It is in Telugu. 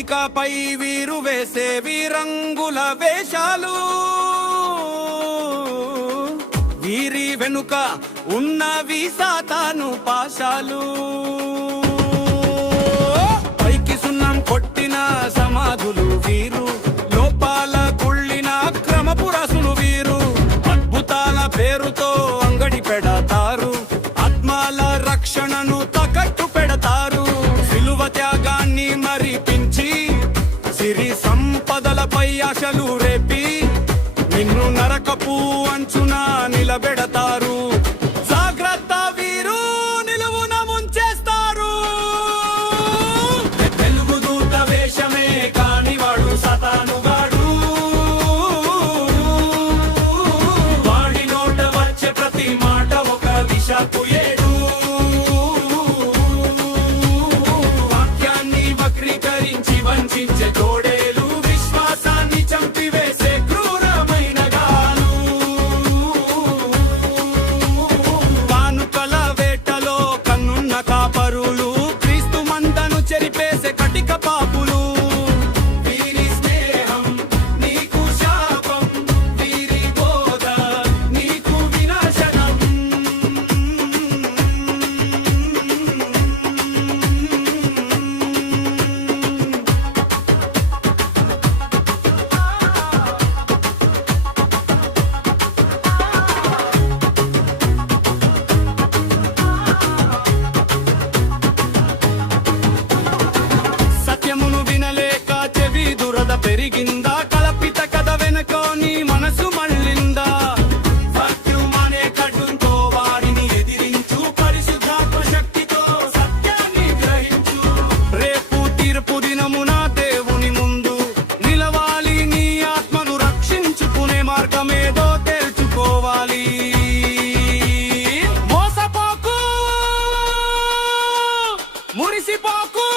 వేదికపై వీరు వేసే వీరంగుల వేషాలు, వీరి వెనుక ఉన్నవి సాతాను పాశాలు. పైకి సున్నం కొట్టిన సమాధులు వీరు, లోపాల కుళ్ళిన క్రమపురసులు వీరు. అద్భుతాల పేరుతో అంగడి పెడతారు, ఆత్మాల రక్షణను తాకట్టు పెడతారు. సిలువ త్యాగాన్ని మరిపించి సిరి సంపదలపై ఆశలు రేపి నిన్ను నరకపు అంచున నిలబెడతారు. జాగ్రత్త, వీరు నిలువున ముంచేస్తారు. వెలుగుదూత వేషమే కానివాడు సాతానుగాడు, వాడి నోట వచ్చే ప్రతి మాట ఒక విషపు ఏడు. వాక్యాన్ని వక్రీకరించి వంచించే తోడేలు, విశ్వాసాన్ని చంపివేసే క్రూరమైన గాలు. కానుకల వేటలో కన్నున్న కాపరులు, క్రీస్తు మందను చెరిపేసే కటిక పాపులు. వీరి స్నేహం నీకు శాపం, వీరి బోధ నీకు వినాశనం. సత్యమును వినలేక చెవి దురద పెరిగిందా, కల్పిత కథ వెనుక నీ మనసు మళ్ళిందా. సత్యమనే కడ్డుతో వారిని ఎదిరించు, పరిశుద్ధాత్మ శక్తితో సత్యాన్ని గ్రహించు. రేపు తీర్పు దినమున దేవుని ముందు నిలవాలి, నీ ఆత్మను రక్షించుకునే మార్గమేదో తెలుసుకోవాలి. మోసపోకు, మురిసిపోకు.